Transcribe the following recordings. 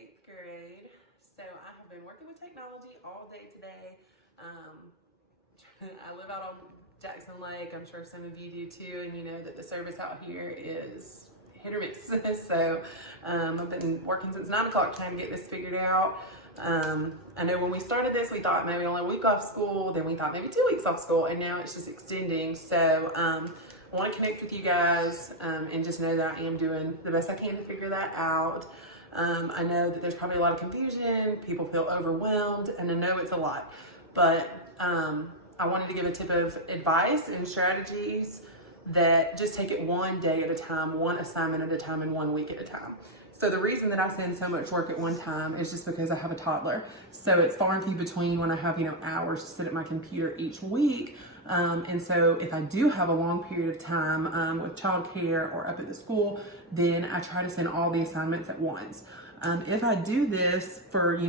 8th grade. So I have been working with technology all day today. I live out on Jackson Lake. I'm sure some of you do too, and you know that the service out here is hit or miss. So I've been working since 9 o'clock trying to get this figured out. I know when we started this, we thought maybe only a week off school, then we thought maybe 2 weeks off school, and now it's just extending. So I want to connect with you guys and just know that I am doing the best I can to figure that out. I know that there's probably a lot of confusion, people feel overwhelmed, and I know it's a lot, but I wanted to give a tip of advice and strategies that just take it one day at a time, one assignment at a time, and 1 week at a time. So the reason that I send so much work at one time is just because I have a toddler. So it's far and few between when I have, hours to sit at my computer each week. And so if I do have a long period of time with childcare or up at the school, then I try to send all the assignments at once. If I do this for,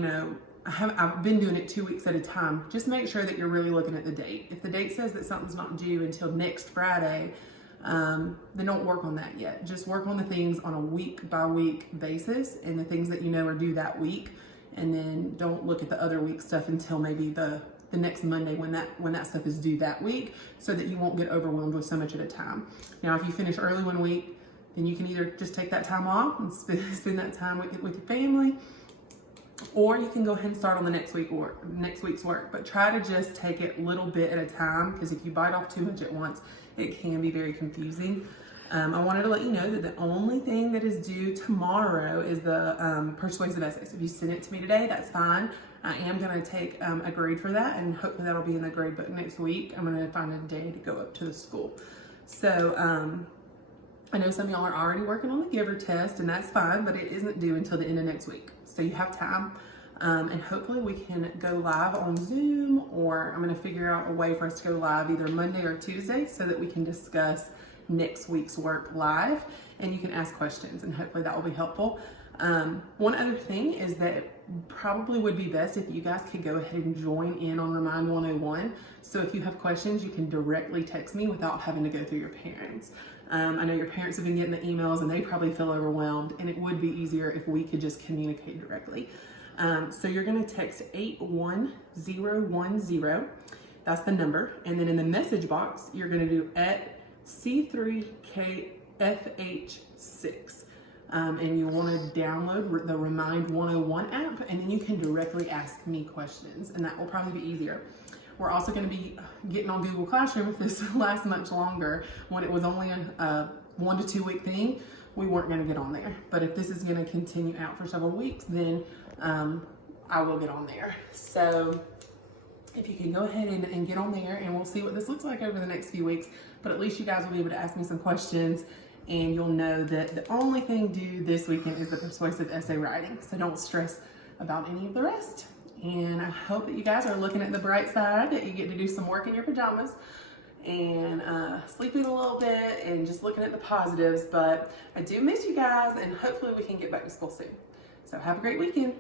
I've been doing it 2 weeks at a time, just make sure that you're really looking at the date. If the date says that something's not due until next Friday, then don't work on that yet. Just work on the things on a week by week basis and the things that you know are due that week. And then don't look at the other week stuff until maybe the next Monday when that stuff is due that week, so that you won't get overwhelmed with so much at a time. Now, if you finish early 1 week, then you can either just take that time off and spend that time with your family, or you can go ahead and start on the next week's work. But try to just take it little bit at a time, because if you bite off too much at once, it can be very confusing. I wanted to let you know that the only thing that is due tomorrow is the persuasive essays. If you send it to me today, that's fine. I am going to take a grade for that, and hopefully that'll be in the grade book next week. I'm going to find a day to go up to the school. So I know some of y'all are already working on the Giver test, and that's fine, but it isn't due until the end of next week. So you have time, and hopefully we can go live on Zoom, or I'm going to figure out a way for us to go live either Monday or Tuesday so that we can discuss next week's work live, and you can ask questions, and hopefully that will be helpful. One other thing is that it probably would be best if you guys could go ahead and join in on Remind 101. So if you have questions, you can directly text me without having to go through your parents. I know your parents have been getting the emails and they probably feel overwhelmed, and it would be easier if we could just communicate directly. So you're going to text 81010. That's the number. And then in the message box, you're going to do at C3KFH6. And you want to download the Remind 101 app, and then you can directly ask me questions, and that will probably be easier. We're also going to be getting on Google Classroom if this lasts much longer. When it was only a 1 to 2 week thing, we weren't going to get on there. But if this is going to continue out for several weeks, then I will get on there. So if you can go ahead and get on there, and we'll see what this looks like over the next few weeks. But at least you guys will be able to ask me some questions, and you'll know that the only thing due this weekend is the persuasive essay writing. So don't stress about any of the rest. And I hope that you guys are looking at the bright side, that you get to do some work in your pajamas and sleeping a little bit and just looking at the positives. But I do miss you guys, and hopefully we can get back to school soon. So have a great weekend.